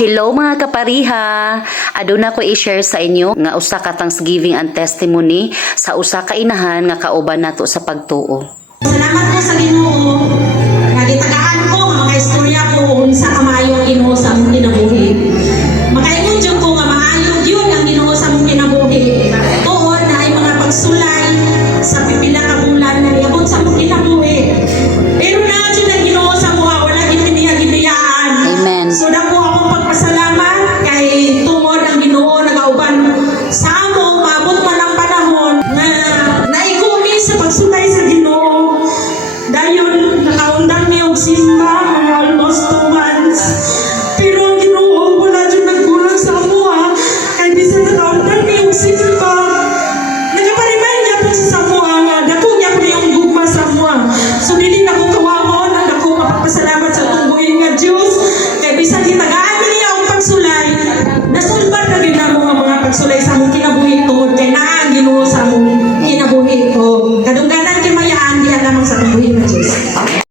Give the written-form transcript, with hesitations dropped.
Hello mga kapariha! Aduna ko i-share sa inyo nga usa ka Thanksgiving and testimony sa usa ka inahan nga kauban nato sa pagtuo. Salamat po sa Ginoo. Nagitagaan ko nga mga istorya ko unsa kamayo ang Ginoo sa among kinabuhi.